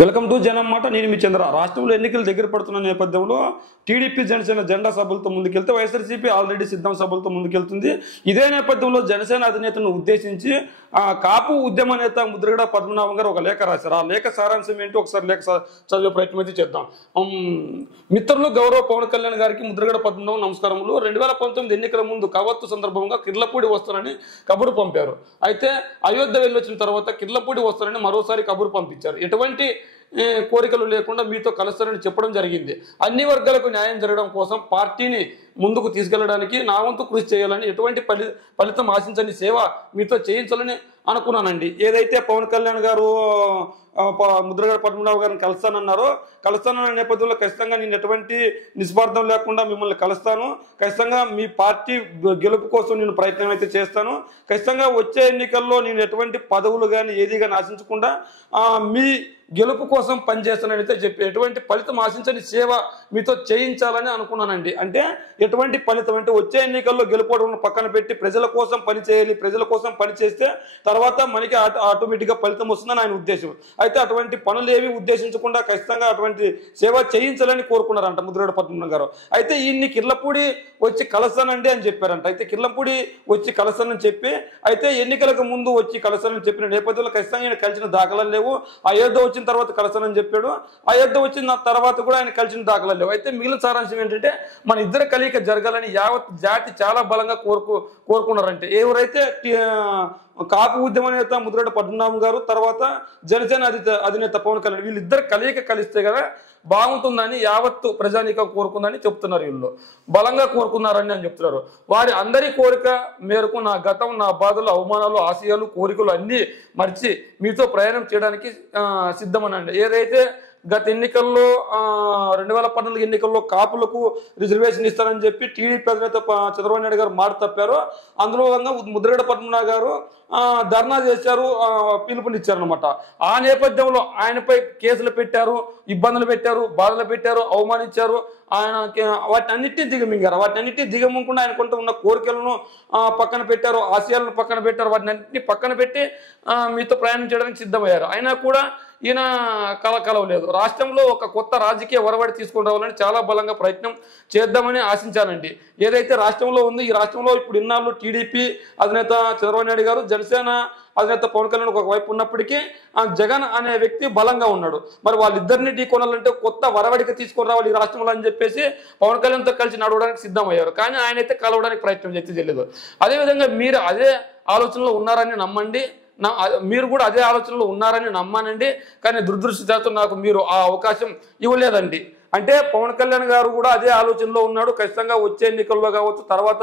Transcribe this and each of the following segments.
Welcome to జనం మాట. నేను మీ చంద్ర. రాష్ట్రంలో ఎన్నికలు దగ్గర పడుతున్న నేపథ్యంలో టీడీపీ జనసేన జెండా సభలతో ముందుకెళ్తే వైఎస్ఆర్సీపీ ఆల్రెడీ సిద్ధం సభలతో ముందుకెళ్తుంది. ఇదే నేపథ్యంలో జనసేన అధినేతను ఉద్దేశించి కాపు ఉద్యమ నేత ముద్రగడ పద్మనాభం గారు ఒక లేఖ రాశారు. ఆ లేఖ సారాంశం ఏంటో ఒకసారి లేఖ చదివే ప్రయత్నం అయితే చేద్దాం. మిత్రులు గౌరవ పవన్ కళ్యాణ్ గారికి ముద్రగడ పద్మనాభం నమస్కారములు. 2019 ఎన్నికల ముందు కవత్తు సందర్భంగా కిర్లపూడి వస్తానని కబురు పంపారు. అయితే అయోధ్య వెళ్ళొచ్చిన తర్వాత కిర్లపూడి వస్తానని మరోసారి కబురు పంపించారు. ఎటువంటి కోరికలు లేకుండా మీతో కలుస్తారని చెప్పడం జరిగింది. అన్ని వర్గాలకు న్యాయం జరగడం కోసం పార్టీని ముందుకు తీసుకెళ్లడానికి నా వంతు కృషి చేయాలని, ఎటువంటి ఫలితం ఆశించని సేవ మీతో చేయించాలని అనుకున్నానండి. ఏదైతే పవన్ కళ్యాణ్ గారు ముద్రగడ పద్మనాభం గారిని కలుస్తానన్న నేపథ్యంలో ఖచ్చితంగా నేను ఎటువంటి నిస్వార్థం లేకుండా మిమ్మల్ని కలుస్తాను. ఖచ్చితంగా మీ పార్టీ గెలుపు కోసం నేను ప్రయత్నం అయితే చేస్తాను. ఖచ్చితంగా వచ్చే ఎన్నికల్లో నేను ఎటువంటి పదవులు కానీ ఏది కానీ ఆశించకుండా మీ గెలుపు కోసం పనిచేస్తానని అయితే చెప్పి ఎటువంటి ఫలితం ఆశించని సేవ మీతో చేయించాలని అనుకున్నానండి. అంటే ఎటువంటి ఫలితం అంటే వచ్చే ఎన్నికల్లో గెలుపోవడం పక్కన పెట్టి ప్రజల కోసం పని చేయాలి. ప్రజల కోసం పని చేస్తే తర్వాత మనకి ఆటోమేటిక్గా ఫలితం వస్తుందని ఆయన ఉద్దేశం. అయితే అటువంటి పనులు ఏవి ఉద్దేశించకుండా ఖచ్చితంగా అటువంటి సేవ చేయించాలని కోరుకున్నారంట ముద్రగడ పద్మనాభం గారు. అయితే ఈయన్ని కిర్లపూడి వచ్చి కలస్తానండి అని చెప్పారంట. అయితే కిర్లపూడి వచ్చి కలస్తానని చెప్పి అయితే ఎన్నికలకు ముందు వచ్చి కలస్తానని చెప్పిన నేపథ్యంలో ఖచ్చితంగా ఆయన కలిసిన దాఖలాలు లేవు. అయోధ్య వచ్చిన తర్వాత కలస్తానని చెప్పాడు. అయోధ్య వచ్చిన తర్వాత కూడా ఆయన కలిసిన దాఖలాలు లేవు. అయితే మిగిలిన సారాంశం ఏంటంటే మన ఇద్దరు కలయిక జరగాలని యావత్ జాతి చాలా బలంగా కోరుకున్నారంటే ఎవరైతే కాపు ఉద్యమ నేత ముద్రగడ పద్మనాభం గారు, తర్వాత జనసేన అధినేత పవన్ కళ్యాణ్ వీళ్ళిద్దరు కలయిక కలిస్తే కదా బాగుంటుందని యావత్తు ప్రజానీకం కోరుకుందని చెప్తున్నారు. వీళ్ళు బలంగా కోరుకున్నారని అని చెప్తున్నారు. వారి అందరి కోరిక మేరకు నా గతం, నా బాధలు, అవమానాలు, ఆశయాలు, కోరికలు అన్నీ మర్చి మీతో ప్రయాణం చేయడానికి సిద్ధమనండి. ఏదైతే గత ఎన్నికల్లో 2014 ఎన్నికల్లో కాపులకు రిజర్వేషన్ ఇస్తారని చెప్పి టీడీపీ అధినేత చంద్రబాబు నాయుడు గారు మాట తప్పారు. అందులో ముద్రగడ పద్మనాభం గారు ధర్నా చేశారు, పిలుపునిచ్చారనమాట. ఆ నేపథ్యంలో ఆయనపై కేసులు పెట్టారు, ఇబ్బందులు పెట్టారు, బాధలు పెట్టారు, అవమానించారు. ఆయన వాటిని అన్నింటినీ దిగమింగారు. వాటిని అన్నింటినీ దిగమింగకుండా ఆయనకుంటూ ఉన్న కోరికలను పక్కన పెట్టారు, ఆశయాలను పక్కన పెట్టారు. వాటిని అన్నింటినీ పక్కన పెట్టి మీతో ప్రయాణం చేయడానికి సిద్ధమయ్యారు. అయినా కూడా ఈయన కలవలేదు. రాష్ట్రంలో ఒక కొత్త రాజకీయ ఒరవడి తీసుకుని రావాలని చాలా బలంగా ప్రయత్నం చేద్దామని ఆశించానండి. ఏదైతే రాష్ట్రంలో ఉంది, ఈ రాష్ట్రంలో ఇప్పుడు ఇన్నాళ్ళు టీడీపీ అధినేత చంద్రబాబు నాయుడు గారు, జనసేన అధినేత పవన్ కళ్యాణ్ ఒకవైపు ఉన్నప్పటికీ జగన్ అనే వ్యక్తి బలంగా ఉన్నాడు. మరి వాళ్ళిద్దరిని ఢీకొనాలంటే కొత్త వరవడికి తీసుకొని రావాలి ఈ రాష్ట్రంలో అని చెప్పేసి పవన్ కళ్యాణ్తో కలిసి నడవడానికి సిద్ధమయ్యారు. కానీ ఆయన అయితే కలవడానికి ప్రయత్నం చేస్తే తెలియదు. అదేవిధంగా మీరు అదే ఆలోచనలో ఉన్నారని నమ్మండి. మీరు కూడా అదే ఆలోచనలో ఉన్నారని నమ్మానండి. కానీ దురదృష్టవశాత్తు నాకు మీరు ఆ అవకాశం ఇవ్వలేదండి. అంటే పవన్ కళ్యాణ్ గారు కూడా అదే ఆలోచనలో ఉన్నాడు. ఖచ్చితంగా వచ్చే ఎన్నికల్లో కావచ్చు, తర్వాత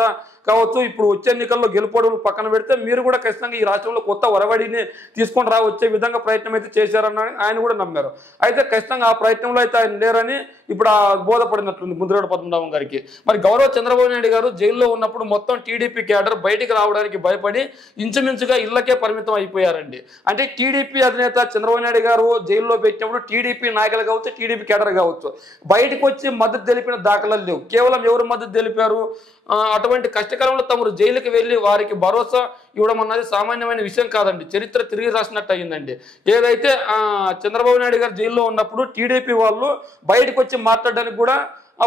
కావచ్చు, ఇప్పుడు వచ్చే ఎన్నికల్లో గెలుపోవడం పక్కన పెడితే మీరు కూడా ఖచ్చితంగా ఈ రాష్ట్రంలో కొత్త ఒరవడిని తీసుకొని వచ్చే విధంగా ప్రయత్నం అయితే చేశారని ఆయన కూడా నమ్మారు. అయితే ఖచ్చితంగా ఆ ప్రయత్నంలో అయితే ఆయన లేరని ఇప్పుడు బోధపడినట్లుంది ముద్రగడ పద్మనాభం గారికి. మరి గౌరవ చంద్రబాబు నాయుడు గారు జైల్లో ఉన్నప్పుడు మొత్తం టీడీపీ క్యాడర్ బయటికి రావడానికి భయపడి ఇంచుమించుగా ఇళ్లకే పరిమితం అయిపోయారండి. అంటే టీడీపీ అధినేత చంద్రబాబు నాయుడు గారు జైల్లో పెట్టినప్పుడు టీడీపీ నాయకులు కావచ్చు, టీడీపీ క్యాడర్ కావచ్చు, బయటకు వచ్చి మద్దతు తెలిపిన దాఖలాలు లేవు. కేవలం ఎవరు మద్దతు తెలిపారు? అటువంటి కష్టకాలంలో తమరు జైలుకి వెళ్ళి వారికి భరోసా ఇవ్వడం అన్నది సామాన్యమైన విషయం కాదండి. చరిత్ర తిరిగి రాసినట్టు అయ్యిందండి. ఏదైతే చంద్రబాబు నాయుడు గారు జైల్లో ఉన్నప్పుడు టీడీపీ వాళ్ళు బయటకు వచ్చి మాట్లాడడానికి కూడా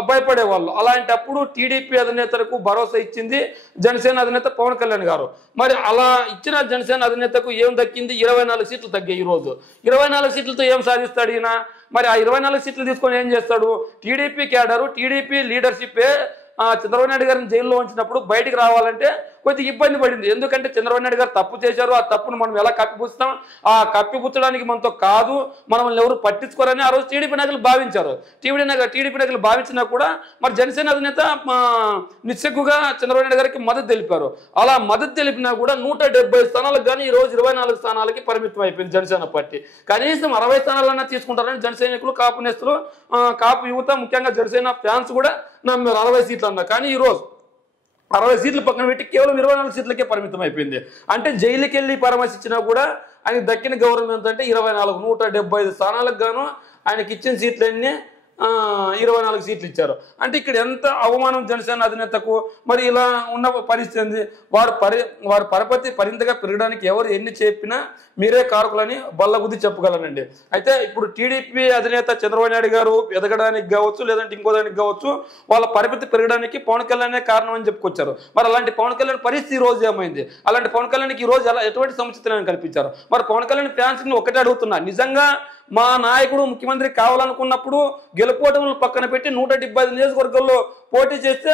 భయపడేవాళ్ళు. అలాంటప్పుడు టీడీపీ అధినేతలకు భరోసా ఇచ్చింది జనసేన అధినేత పవన్ కళ్యాణ్ గారు. మరి అలా ఇచ్చిన జనసేన అధినేతకు ఏం దక్కింది? 24 సీట్లు తగ్గాయి. ఈరోజు 24 సీట్లతో ఏం సాధిస్తాడు ఈయన? మరి ఆ 24 సీట్లు తీసుకొని ఏం చేస్తాడు? టీడీపీ క్యాడరు, టీడీపీ లీడర్షిప్పే చంద్రబాబు నాయుడు గారిని జైల్లో ఉంచినప్పుడు బయటికి రావాలంటే కొద్దిగా ఇబ్బంది పడింది. ఎందుకంటే చంద్రబాబు నాయుడు గారు తప్పు చేశారు. ఆ తప్పును మనం ఎలా కప్పిపుస్తాం? ఆ కప్పిపుచ్చడానికి మనతో కాదు, మనల్ని ఎవరు పట్టించుకోరని ఆ రోజు టీడీపీ నాయకులు భావించారు. టీడీపీ నాయకులు భావించినా కూడా మరి జనసేన అధినేత నిస్సిగ్గుగా చంద్రబాబు నాయుడు గారికి మద్దతు తెలిపారు. అలా మద్దతు తెలిపినా కూడా 170 స్థానాలకు కానీ ఈ రోజు 24 స్థానాలకి పరిమితం అయిపోయింది జనసేన పార్టీ. కనీసం 60 స్థానాలన్నా తీసుకుంటారని జనసైనికులు, కాపు నేస్తులు, కాపు యువత, ముఖ్యంగా జనసేన ఫ్యాన్స్ కూడా నమ్మారు 60 సీట్లు అన్నా. కానీ ఈరోజు 60 సీట్లు పక్కన పెట్టి కేవలం 24 సీట్లకే పరిమితం అయిపోయింది. అంటే జైలుకి వెళ్ళి పరామర్శించినా కూడా ఆయనకు దక్కిన గౌరవం ఏంటంటే 24, 175 స్థానాలకు గాను ఆయనకి ఇచ్చిన సీట్లన్నీ 24 సీట్లు ఇచ్చారు. అంటే ఇక్కడ ఎంత అవమానం జనసేన అధినేతకు. మరి ఇలా ఉన్న పరిస్థితి వారి పరపతి పరింతగా పెరగడానికి ఎవరు ఎన్ని చెప్పినా మీరే కారకులని బల్లగుద్ది చెప్పగలనండి. అయితే ఇప్పుడు టీడీపీ అధినేత చంద్రబాబు నాయుడు గారు ఎదగడానికి కావచ్చు, లేదంటే ఇంకో దానికి కావచ్చు, వాళ్ళ పరపతి పెరగడానికి పవన్ కళ్యాణే కారణం అని చెప్పుకొచ్చారు. మరి అలాంటి పవన్ కళ్యాణ్ పరిస్థితి ఈ రోజు ఏమైంది? అలాంటి పవన్ కళ్యాణ్కి ఈ రోజు ఎటువంటి సముచితలను కల్పించారు? మరి పవన్ కళ్యాణ్ ఫ్యాన్స్ ని ఒకటే అడుగుతున్నా, నిజంగా మా నాయకుడు ముఖ్యమంత్రి కావాలనుకున్నప్పుడు గెలుపోవటం పక్కన పెట్టి 175 నియోజకవర్గాల్లో పోటీ చేస్తే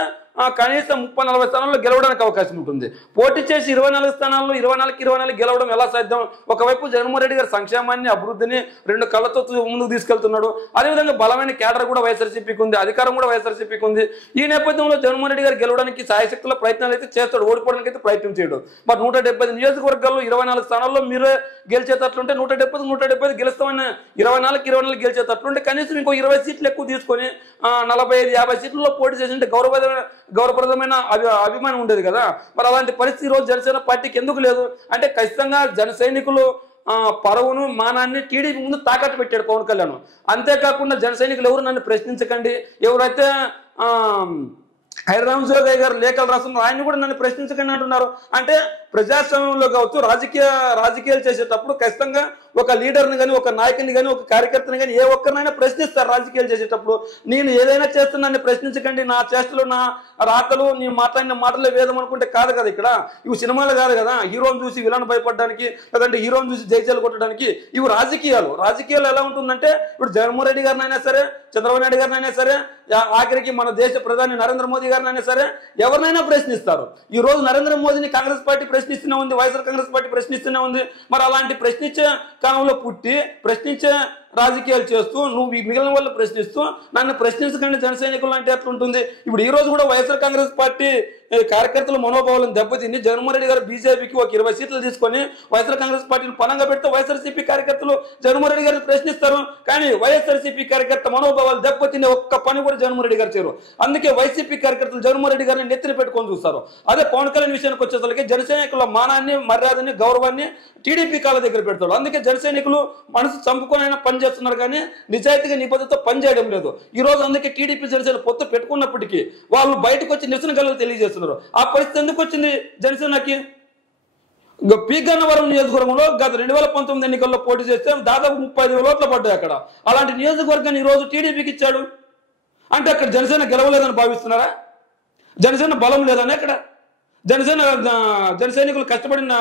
కనీసం 30-40 స్థానాల్లో గెలవడానికి అవకాశం ఉంటుంది. పోటీ చేసి 24 స్థానాల్లో 24 గెలవడం ఎలా సాధ్యం? ఒకవైపు జగన్మోహన్ రెడ్డి గారి సంక్షేమాన్ని, అభివృద్ధిని 2 కళ్ళతో ముందుకు తీసుకెళ్తున్నాడు. అదేవిధంగా బలమైన కేడర్ కూడా వైఎస్ఆర్సీపీకి ఉంది, అధికారం కూడా వైఎస్ఆర్సీపీకి ఉంది. ఈ నేపథ్యంలో జగన్మోహన్ రెడ్డి గారు గెలవడానికి సాయశక్తుల ప్రయత్నాలు అయితే చేస్తాడు, ఓడిపోవడానికి అయితే ప్రయత్నం చేయడు. మరి 175 నియోజకవర్గాల్లో 24 స్థానాల్లో మీరే గెలిచేటట్లుంటే 170 గెలుస్తామని 24 గెలిచేటట్లుంటే కనీసం ఇంకో 20 సీట్లు ఎక్కువ తీసుకొని 45-50 సీట్లలో పోటీ చేసింటే గౌరవప్రదమైన అభిమానం ఉండేది కదా. మరి అలాంటి పరిస్థితి ఈరోజు జనసేన పార్టీకి ఎందుకు లేదు? అంటే ఖచ్చితంగా జన సైనికులు పరువును, మానాన్ని టీడీపీ ముందు తాకట్టు పెట్టాడు పవన్ కళ్యాణ్. అంతేకాకుండా జన సైనికులు ఎవరు నన్ను ప్రశ్నించకండి, ఎవరైతే హైరామజోగయ్య గారు లేఖలు రాస్తున్నారు ఆయన్ని కూడా నన్ను ప్రశ్నించకండి అంటున్నారు. అంటే ప్రజాస్వామ్యంలో కావచ్చు, రాజకీయాలు చేసేటప్పుడు ఖచ్చితంగా ఒక లీడర్ని కానీ, ఒక నాయకుని కానీ, ఒక కార్యకర్తని కానీ ఏ ఒక్కరినైనా ప్రశ్నిస్తారు. రాజకీయాలు చేసేటప్పుడు నేను ఏదైనా చేస్తున్నాన్ని ప్రశ్నించకండి, నా చేష్టలు, నా రాతలు, నీ మాట్లాడిన మాటలే వేదం అనుకుంటే కాదు కదా. ఇక్కడ ఇవి సినిమాలు కాదు కదా, హీరోని చూసి విలన్ భయపడడానికి, లేదంటే హీరోని చూసి జైజాలు కొట్టడానికి. ఇవి రాజకీయాలు ఎలా ఉంటుందంటే, ఇప్పుడు జగన్మోహన్ రెడ్డి గారినైనా సరే, చంద్రబాబు నాయుడు గారినైనా సరే, ఆఖరికి మన దేశ ప్రధాని నరేంద్ర మోదీ గారినైనా సరే ఎవరినైనా ప్రశ్నిస్తారు. ఈ రోజు నరేంద్ర మోదీని కాంగ్రెస్ పార్టీ ప్రశ్నిస్తూనే ఉంది, వైఎస్ఆర్ కాంగ్రెస్ పార్టీ ప్రశ్నిస్తూనే ఉంది. మరి అలాంటి ప్రశ్నించే కాలంలో పుట్టి ప్రశ్నించే రాజకీయాలు చేస్తూ నువ్వు మిగిలిన వాళ్ళు ప్రశ్నిస్తూ నన్ను ప్రశ్నించకండి జన సైనికులు అంటే ఎట్లుంటుంది? ఇప్పుడు ఈ రోజు కూడా వైఎస్ఆర్ కాంగ్రెస్ పార్టీ కార్యకర్తల మనోభావాలను దెబ్బతిని జగన్మోహన్ రెడ్డి గారు బీజేపీకి ఒక 20 సీట్లు తీసుకొని వైఎస్ఆర్ కాంగ్రెస్ పార్టీని పనంగా పెడితే వైఎస్ఆర్సీపీ కార్యకర్తలు జగన్మోహన్ రెడ్డి గారిని ప్రశ్నిస్తారు. కానీ వైఎస్ఆర్సీపీ కార్యకర్త మనోభావాలు దెబ్బతిని ఒక్క పని కూడా జగన్మోహన్ రెడ్డి గారు చేయరు. అందుకే వైసీపీ కార్యకర్తలు జగన్మోహన్ రెడ్డి గారిని నెత్తిన పెట్టుకొని చూస్తారు. అదే పవన్ కళ్యాణ్ విషయానికి వచ్చేసరికి జన సైనికుల మానాన్ని, మర్యాదని, గౌరవాన్ని టీడీపీ కాళ్ళ దగ్గర పెడతాడు. అందుకే జన సైనికులు మనసు చంపుకొనైనా పని చేస్తున్నారు కానీ నిజాయితీగా నిబద్ధతతో పని చేయడం లేదు. ఈ రోజు అందుకే టీడీపీ జనసేన పొత్తు పెట్టుకున్నప్పటికీ వాళ్ళు బయటకు వచ్చి నిరసన గలలు తెలియజేస్తున్నారు. ఆ పరిస్థితి ఎందుకు వచ్చింది జనసేనకి? పి గన్నవరం నియోజకవర్గంలో గత 2019 ఎన్నికల్లో పోటీ చేస్తే దాదాపు 35 ఓట్లు పడ్డాయి అక్కడ. అలాంటి నియోజకవర్గాన్ని ఈ రోజు టీడీపీకి ఇచ్చాడు అంటే అక్కడ జనసేన గెలవలేదని భావిస్తున్నారా? జనసేన బలం లేదని అక్కడ జన సైనికులు కష్టపడిన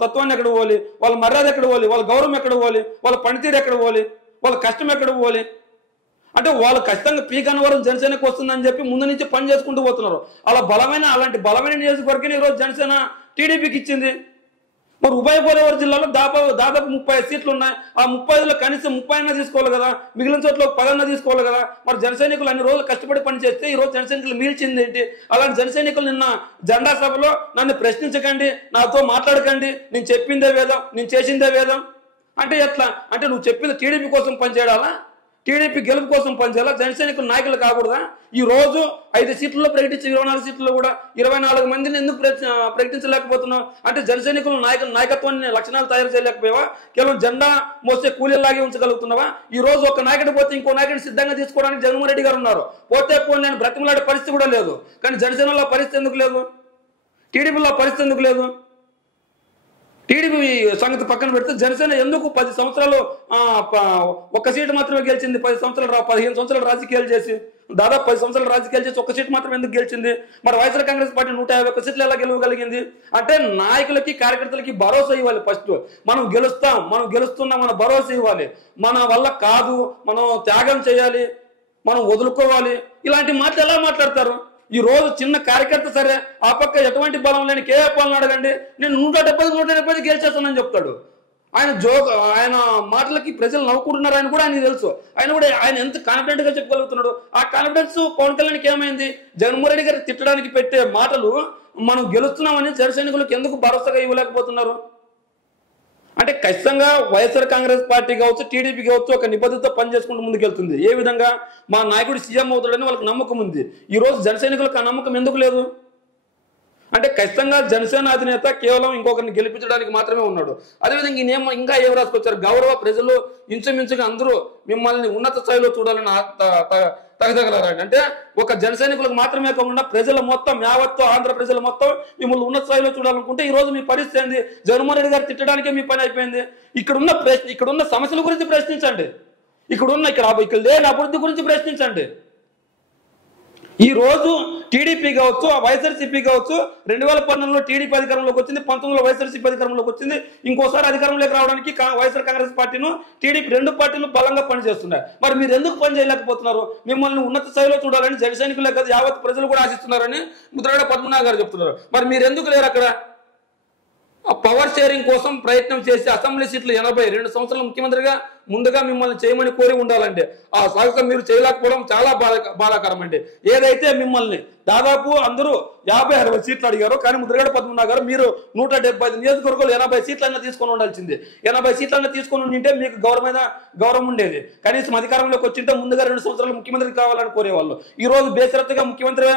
తత్వాన్ని ఎక్కడ పోవాలి, వాళ్ళ మర్యాద ఎక్కడ పోవాలి, వాళ్ళ గౌరవం ఎక్కడ పోవాలి, వాళ్ళ పనితీరు ఎక్కడ పోవాలి, వాళ్ళ కష్టం ఎక్కడ పోవాలి? అంటే వాళ్ళు ఖచ్చితంగా పి గన్నవరం జనసేనకు వస్తుందని చెప్పి ముందు నుంచి పని చేసుకుంటూ పోతున్నారు. అలాంటి బలమైన నియోజకవర్గాన్ని ఈరోజు జనసేన టీడీపీకి ఇచ్చింది. మరి ఉభయ గోదావరి జిల్లాలో దాదాపు 30 సీట్లు ఉన్నాయి. ఆ 30లో కనీసం 30 తీసుకోవాలి కదా, మిగిలిన చోట్ల 10 తీసుకోవాలి కదా. మరి జన సైనికులు అన్ని రోజులు కష్టపడి పని చేస్తే ఈ రోజు జన సైనికులు మిగిల్చింది ఏంటి? అలాంటి జన సైనికులు నిన్న జెండా సభలో నన్ను ప్రశ్నించకండి, నాతో మాట్లాడకండి, నేను చెప్పిందే వేదం, నేను చేసిందే వేదం అంటే ఎట్లా? అంటే నువ్వు చెప్పింది టీడీపీ కోసం పనిచేయాలా, టీడీపీ గెలుపు కోసం పనిచేయాలా? జన సైనికులు నాయకులు కాకూడదా? ఈ రోజు 5 సీట్లలో ప్రకటించి 24 సీట్లలో కూడా 24 మందిని ఎందుకు ప్రకటించలేకపోతున్నావు? అంటే జన సైనికులు నాయకత్వాన్ని లక్షణాలు తయారు చేయలేకపోయావా? కేవలం జెండా మోసే కూలీలాగే ఉంచగలుగుతున్నావా? ఈ రోజు ఒక నాయకుడు పోతే ఇంకో నాయకుడిని సిద్ధంగా తీసుకోవడానికి జగన్మోహన్ రెడ్డి గారు ఉన్నారు. పోతే నేను బ్రతిమలాడే పరిస్థితి కూడా లేదు. కానీ జనసేనలో పరిస్థితి ఎందుకు లేదు? టీడీపీలో పరిస్థితి ఎందుకు లేదు? టీడీపీ సంగతి పక్కన పెడితే జనసేన ఎందుకు 10 సంవత్సరాలు ఒక్క సీటు మాత్రమే గెలిచింది? 15 సంవత్సరాలు రాజకీయాలు చేసి, దాదాపు 10 సంవత్సరాలు రాజకీయాలు చేసి ఒక్క సీటు మాత్రం ఎందుకు గెలిచింది? మరి వైఎస్ఆర్ కాంగ్రెస్ పార్టీ 151 సీట్లు ఎలా గెలవగలిగింది? అంటే నాయకులకి, కార్యకర్తలకి భరోసా ఇవ్వాలి. ఫస్ట్ మనం గెలుస్తున్నాం మన భరోసా ఇవ్వాలి. మన వల్ల కాదు, మనం త్యాగం చేయాలి, మనం వదులుకోవాలి. ఇలాంటి మాటలు ఎలా మాట్లాడతారు? ఈ రోజు చిన్న కార్యకర్త సరే, ఆ పక్క ఎటువంటి బలం లేని కేఏపాలను అడగండి, నేను 170 గెలిచేస్తానని చెప్తాడు. ఆయన మాటలకి ప్రజలు నవ్వుకుంటున్నారు ఆయన కూడా ఆయనకి తెలుసు. ఆయన ఎంత కాన్ఫిడెంట్ గా చెప్పగలుగుతున్నాడు. ఆ కాన్ఫిడెన్స్ పవన్ కళ్యాణ్కి ఏమైంది? జగన్మోహన్ రెడ్డి గారు తిట్టడానికి పెట్టే మాటలు మనం గెలుస్తున్నామని జన సైనికులకు ఎందుకు భరోసాగా ఇవ్వలేకపోతున్నారు? అంటే ఖచ్చితంగా వైఎస్ఆర్ కాంగ్రెస్ పార్టీ కావచ్చు, టీడీపీ కావచ్చు ఒక నిబద్ధతతో పనిచేసుకుంటూ ముందుకెళ్తుంది. ఏ విధంగా? మా నాయకుడు సీఎం అవుతాడని వాళ్ళకి నమ్మకం ఉంది. ఈ రోజు జన సైనికులకు ఆ నమ్మకం ఎందుకు లేదు? అంటే ఖచ్చితంగా జనసేన అధినేత కేవలం ఇంకొకరిని గెలిపించడానికి మాత్రమే ఉన్నాడు. అదేవిధంగా ఇంకా ఏం రాసుకొచ్చారు, గౌరవ ప్రజలు ఇంచుమించుగా అందరూ మిమ్మల్ని ఉన్నత స్థాయిలో చూడాలని తగదగలరండి. అంటే ఒక జన సైనికులకు మాత్రమే కాకుండా ప్రజల మొత్తం యావత్తు ఆంధ్ర ప్రజల మొత్తం మిమ్మల్ని ఉన్నత స్థాయిలో చూడాలనుకుంటే ఈ రోజు మీ పరిస్థితి ఏంది? జగన్మోహన్ రెడ్డి గారు తిట్టడానికే మీ పని అయిపోయింది. ఇక్కడున్న సమస్యల గురించి ప్రశ్నించండి, ఇక్కడ లేని అభివృద్ధి గురించి ప్రశ్నించండి. ఈ రోజు టీడీపీ కావచ్చు, వైఎస్ఆర్సీపీ కావచ్చు, 2014లో టీడీపీ అధికారంలోకి వచ్చింది, 19లో వైఎస్ఆర్సీపీ అధికారంలోకి వచ్చింది. ఇంకోసారి అధికారంలోకి రావడానికి వైఎస్ఆర్ కాంగ్రెస్ పార్టీను టీడీపీ రెండు పార్టీలు బలంగా పనిచేస్తున్నాయి. మరి మీరు ఎందుకు పని చేయలేకపోతున్నారు? మిమ్మల్ని ఉన్నత స్థాయిలో చూడాలని జన సైనికులే కాదు యావత్ ప్రజలు కూడా ఆశిస్తున్నారని ముద్రగడ పద్మనాభ గారు చెప్తున్నారు. మరి మీరు ఎందుకు లేరు అక్కడ? పవర్ షేరింగ్ కోసం ప్రయత్నం చేసి అసెంబ్లీ సీట్లు 82 సంవత్సరాలు ముఖ్యమంత్రిగా ముందుగా మిమ్మల్ని చేయమని కోరి ఉండాలండి. ఆ సాహసం మీరు చేయలేకపోవడం చాలా బాధాకరం అండి. ఏదైతే మిమ్మల్ని దాదాపు అందరూ 50-60 సీట్లు అడిగారు, కానీ ముద్రగడ పద్మనాభ గారు మీరు 175 నియోజకవర్గాలు 80 సీట్లన్నా తీసుకొని ఉండాల్సింది. 80 సీట్లన్నా తీసుకొని ఉంటే మీకు గౌరవం ఉండేది. కనీసం అధికారంలోకి వచ్చింటే ముందుగా 2 సంవత్సరాలు ముఖ్యమంత్రి కావాలని కోరేవాళ్ళు. ఈ రోజు బేసరత్తుగా ముఖ్యమంత్రి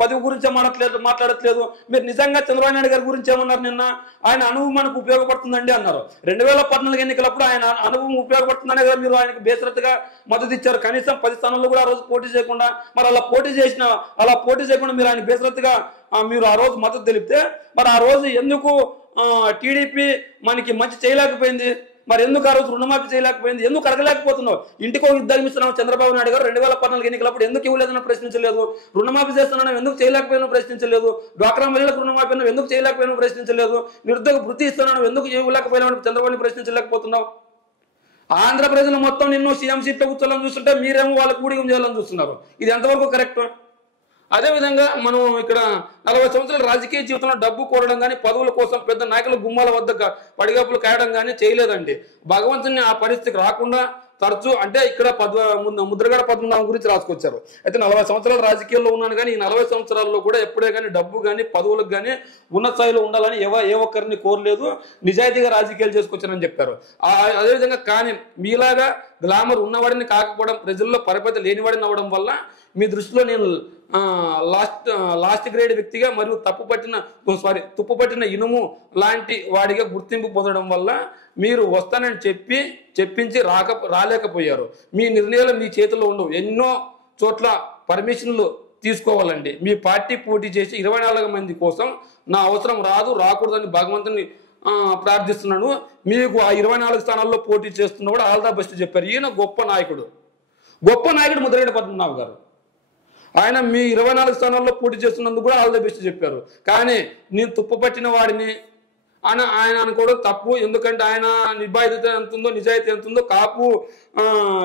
పదవి గురించే మాట్లాడట్లేదు. మీరు నిజంగా చంద్రబాబు నాయుడు గారి గురించి ఏమన్నారు? నిన్న ఆయన అనుభవం మనకు ఉపయోగపడుతుందండి అన్నారు. 2014 ఎన్నికలప్పుడు ఆయన అనుభవం ఉపయోగపడుతుందనే కదా మీరు ఆయనకు బేసరత్తుగా మద్దతు ఇచ్చారు. కనీసం 10 స్థానాల్లో కూడా ఆ రోజు పోటీ చేయకుండా, మరి అలా పోటీ చేయకుండా మీరు ఆయన బేసరత్తుగా మీరు ఆ రోజు మద్దతు తెలిపితే, మరి ఆ రోజు ఎందుకు టీడీపీ మనకి మంచి చేయలేకపోయింది? మరి ఎందుకు ఆ రోజు రుణమాఫీ చేయలేకపోయింది? ఎందుకు అడగలేకపోతున్నావు? ఇంటికో యుద్ధాలు ఇస్తున్నావు చంద్రబాబు నాయుడు గారు 2014 ఎన్నికలప్పుడు ఎందుకు ఇవ్వలేదని ప్రశ్నించలేదు. రుణమాఫీ చేస్తున్నాను ఎందుకు చేయలేకపోయినా ప్రశ్నించలేదు. డ్వాక్రా మహిళలకు రుణమాఫీ ఎందుకు చేయలేకపోయినా ప్రశ్నించలేదు. నిరుద్యోగ వృత్తి ఇస్తున్నాను ఎందుకు ఇవ్వలేకపోయినా చంద్రబాబుని ప్రశ్నించలేకపోతున్నావు. ఆంధ్ర ప్రజలు మొత్తం నిన్ను సీఎం సీట్లో కూర్చోాలని చూస్తుంటే మీరేమో వాళ్ళకు కూడిగం చేయాలని చూస్తున్నారు. ఇది ఎంతవరకు కరెక్ట్? అదేవిధంగా మనం ఇక్కడ 40 సంవత్సరాల రాజకీయ జీవితంలో డబ్బు కోరడం కానీ, పదవుల కోసం పెద్ద నాయకుల గుమ్మాల వద్ద పడిగాపులు కాయడం కానీ చేయలేదండి. భగవంతుని ఆ పరిస్థితికి రాకుండా తరచూ అంటే ఇక్కడ ముద్రగడ పద్మనాభ గురించి రాసుకొచ్చారు. అయితే 40 సంవత్సరాల రాజకీయాల్లో ఉన్నాను, కానీ ఈ 40 సంవత్సరాల్లో కూడా ఎప్పుడే కానీ డబ్బు కానీ పదవులకు కానీ ఉన్నత స్థాయిలో ఉండాలని ఏ ఒక్కరిని కోరలేదు. నిజాయితీగా రాజకీయాలు చేసుకొచ్చారని చెప్పారు. అదేవిధంగా కానీ మీలాగా గ్లామర్ ఉన్నవాడిని కాకపోవడం, ప్రజల్లో పరిపతి లేనివాడిని అవ్వడం వల్ల మీ దృష్టిలో నేను లాస్ట్ గ్రేడ్ వ్యక్తిగా మరియు తుప్పుపట్టిన ఇనుము లాంటి వాడిగా గుర్తింపు పొందడం వల్ల మీరు వస్తానని చెప్పించి రాలేకపోయారు. మీ నిర్ణయాలు మీ చేతిలో ఉండవు. ఎన్నో చోట్ల పర్మిషన్లు తీసుకోవాలండి. మీ పార్టీ పోటీ చేసి 24 మంది కోసం నా అవసరం రాకూడదని భగవంతుని ప్రార్థిస్తున్నాను. మీకు ఆ 24 స్థానాల్లో పోటీ చేస్తున్నా కూడా ఆల్ ద బెస్ట్ చెప్పారు. ఈయన గొప్ప నాయకుడు ముద్రగడ పద్మనాభ గారు. ఆయన మీ 24 స్థానాల్లో పోటీ చేస్తున్నందుకు కూడా ఆల్ ద బెస్ట్ చెప్పారు. కానీ నేను తుప్పపట్టిన వాడిని ఆయన అనుకోవడం తప్పు. ఎందుకంటే ఆయన నిజాయితీ ఎంత ఉందో కాపు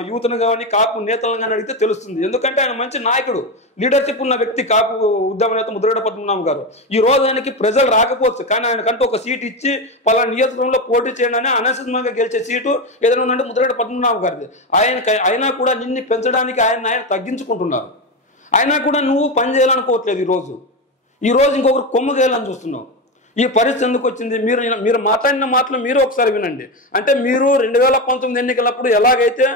యూత్ను కానీ కాపు నేతలను కానీ అడిగితే తెలుస్తుంది. ఎందుకంటే ఆయన మంచి నాయకుడు, లీడర్షిప్ ఉన్న వ్యక్తి కాపు ఉద్యమ నేత ముద్రగడ పద్మనాభ గారు. ఈ రోజు ఆయనకి ప్రజలు రాకపోవచ్చు, కానీ ఆయనకంటూ ఒక సీట్ ఇచ్చి పలానా నియోజకవర్గంలో పోటీ చేయడానికి అనసిద్ధంగా గెలిచే సీటు ఏదైనా ఉందంటే ముద్రగడ పద్మనాభ గారిది. అయినా కూడా నిన్ను పెంచడానికి ఆయన తగ్గించుకుంటున్నారు. అయినా కూడా నువ్వు పని చేయాలనుకోవట్లేదు. ఈ రోజు ఇంకొకరు కొమ్ము గేయాలని చూస్తున్నావు. ఈ పరిస్థితి ఎందుకు వచ్చింది? మీరు మాట్లాడిన మాటలు మీరు ఒకసారి వినండి. అంటే మీరు 2019 ఎన్నికలప్పుడు ఎలాగైతే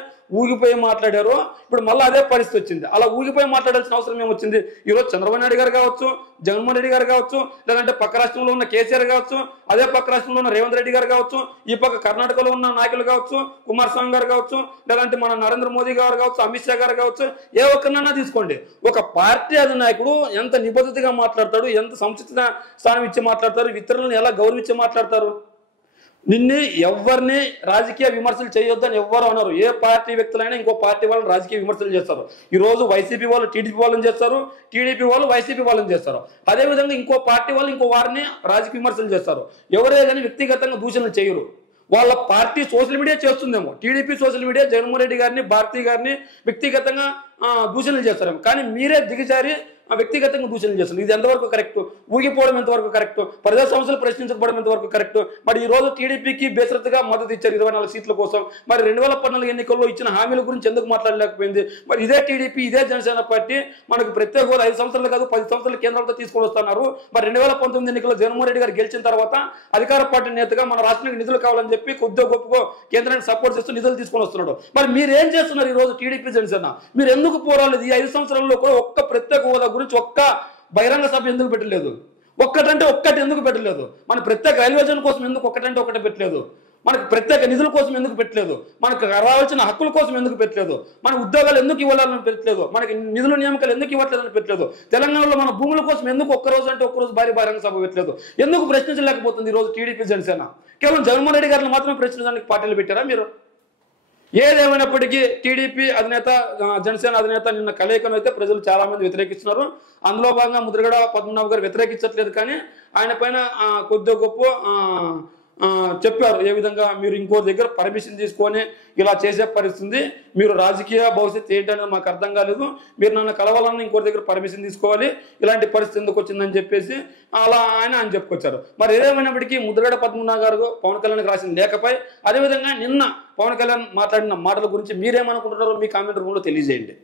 ఊగిపోయి మాట్లాడారో ఇప్పుడు మళ్ళీ అదే పరిస్థితి వచ్చింది. అలా ఊగిపోయి మాట్లాడాల్సిన అవసరం ఏమొచ్చింది? ఈరోజు చంద్రబాబు నాయుడు గారు కావచ్చు, జగన్మోహన్ రెడ్డి గారు కావచ్చు, లేదంటే పక్క రాష్ట్రంలో ఉన్న కేసీఆర్ కావచ్చు, అదే పక్క రాష్ట్రంలో ఉన్న రేవంత్ రెడ్డి గారు కావచ్చు, ఈ పక్క కర్ణాటకలో ఉన్న నాయకులు కావచ్చు, కుమారస్వామి గారు కావచ్చు, లేదంటే మన నరేంద్ర మోదీ గారు కావచ్చు, అమిత్ షా గారు కావచ్చు, ఏ ఒక్కరినైనా తీసుకోండి. ఒక పార్టీ అధినాయకుడు ఎంత నిబద్ధతగా మాట్లాడతాడు, ఎంత సముచిత స్థానం ఇచ్చి మాట్లాడతారు, ఇతరులను ఎలా గౌరవించి మాట్లాడతారు. నిన్ను ఎవరిని రాజకీయ విమర్శలు చేయొద్దని ఎవ్వరు అన్నారు. ఏ పార్టీ వ్యక్తులైనా ఇంకో పార్టీ వాళ్ళని రాజకీయ విమర్శలు చేస్తారు. ఈ రోజు వైసీపీ వాళ్ళు టీడీపీ వాళ్ళని చేస్తారు, టీడీపీ వాళ్ళు వైసీపీ వాళ్ళని చేస్తారు. అదేవిధంగా ఇంకో పార్టీ వాళ్ళు ఇంకో వారిని రాజకీయ విమర్శలు చేస్తారు. ఎవరే కానీ వ్యక్తిగతంగా దూషణలు చేయరు. వాళ్ళ పార్టీ సోషల్ మీడియా చేస్తుందేమో, TDP social media Jaganmohan Reddy గారిని, భారతి గారిని వ్యక్తిగతంగా దూషణలు చేస్తారేమో, కానీ మీరే దిగజారి వ్యక్తిగతంగా దూషణలు చేస్తున్నారు. ఇది ఎంతవరకు కరెక్ట్? ఊగిపోవడం ఎంతవరకు కరెక్ట్? ప్రజా సమస్యలు ప్రశ్నించకపోవడం ఎంతవరకు కరెక్ట్? మరి ఈ రోజు టీడీపీకి బేసరత్తుగా మద్దతు ఇచ్చారు 24 సీట్ల కోసం. మరి 2014 ఎన్నికల్లో ఇచ్చిన హామీల గురించి ఎందుకు మాట్లాడలేకపోయింది? మరి ఇదే టీడీపీ, ఇదే జనసేన పార్టీ మనకు ప్రత్యేక హోదా 5 సంవత్సరాలు కాదు 10 సంవత్సరాల కేంద్రంతో తీసుకొని వస్తున్నారు. మరి 2019 ఎన్నికల్లో జగన్మోహన్ రెడ్డి గారు గెలిచిన తర్వాత అధికార పార్టీ నేతగా మన రాష్ట్రానికి నిధులు కావాలని చెప్పి కొద్దిగా గొప్పగా కేంద్రానికి సపోర్ట్ చేస్తూ నిధులు తీసుకొని వస్తున్నాడు. మరి మీరు ఏం చేస్తున్నారు ఈ రోజు టీడీపీ జనసేన? మీరు ఎందుకు పోరాలేదు? ఈ 5 సంవత్సరాల్లో కూడా ఒక్క ప్రత్యేక హోదా గురించి ఒక్క బహిరంగ సభ ఎందుకు పెట్టలేదు? ఒక్కటంటే ఒక్కటి ఎందుకు పెట్టలేదు? మన ప్రత్యేక రైల్వే జోన్ కోసం ఎందుకు ఒక్కటంటే ఒకటి పెట్టలేదు? మనకు ప్రత్యేక నిధుల కోసం ఎందుకు పెట్టలేదు? మనకు రావాల్సిన హక్కుల కోసం ఎందుకు పెట్టలేదు? మన ఉద్యోగాలు ఎందుకు ఇవ్వాలని పెట్టలేదు? మనకి నిధుల నియామకాలు ఎందుకు ఇవ్వట్లేదని పెట్టలేదు? తెలంగాణలో మన భూముల కోసం ఎందుకు ఒక్కరోజు అంటే ఒక్కరోజు భారీ బహిరంగ సభ పెట్టలేదు? ఎందుకు ప్రశ్నించలేకపోతుంది ఈరోజు టీడీపీ జనసేన? కేవలం జగన్మోహన్ రెడ్డి గారిని మాత్రమే ప్రశ్నించడానికి పార్టీలు పెట్టారా మీరు? ఏదేమైనప్పటికీ టీడీపీ అధినేత జనసేన అధినేత నిన్న కలయికను అయితే ప్రజలు చాలా మంది వ్యతిరేకిస్తున్నారు. అందులో భాగంగా ముద్రగడ పద్మనాభ్ గారు వ్యతిరేకించట్లేదు, కానీ ఆయన పైన కొద్దిగా గొప్ప చెప్పారు. ఏ విధంగా మీరు ఇంకో దగ్గర పర్మిషన్ తీసుకొని ఇలా చేసే పరిస్థితి, మీరు రాజకీయ భవిష్యత్తు ఏంటనేది మాకు అర్థం కాలేదు, మీరు నన్ను కలవాలన్నా ఇంకో దగ్గర పర్మిషన్ తీసుకోవాలి, ఇలాంటి పరిస్థితి ఎందుకు వచ్చిందని చెప్పేసి అలా ఆయన చెప్పుకొచ్చారు. మరి ఏదేమైనప్పటికీ ముద్రగడ పద్మనాభ్ గారు పవన్ కళ్యాణ్కి రాసిన లేఖపై, అదేవిధంగా నిన్న పవన్ కళ్యాణ్ మాట్లాడిన మాటల గురించి మీరేమనుకుంటున్నారో మీ కామెంట్ రూమ్లో తెలియజేయండి.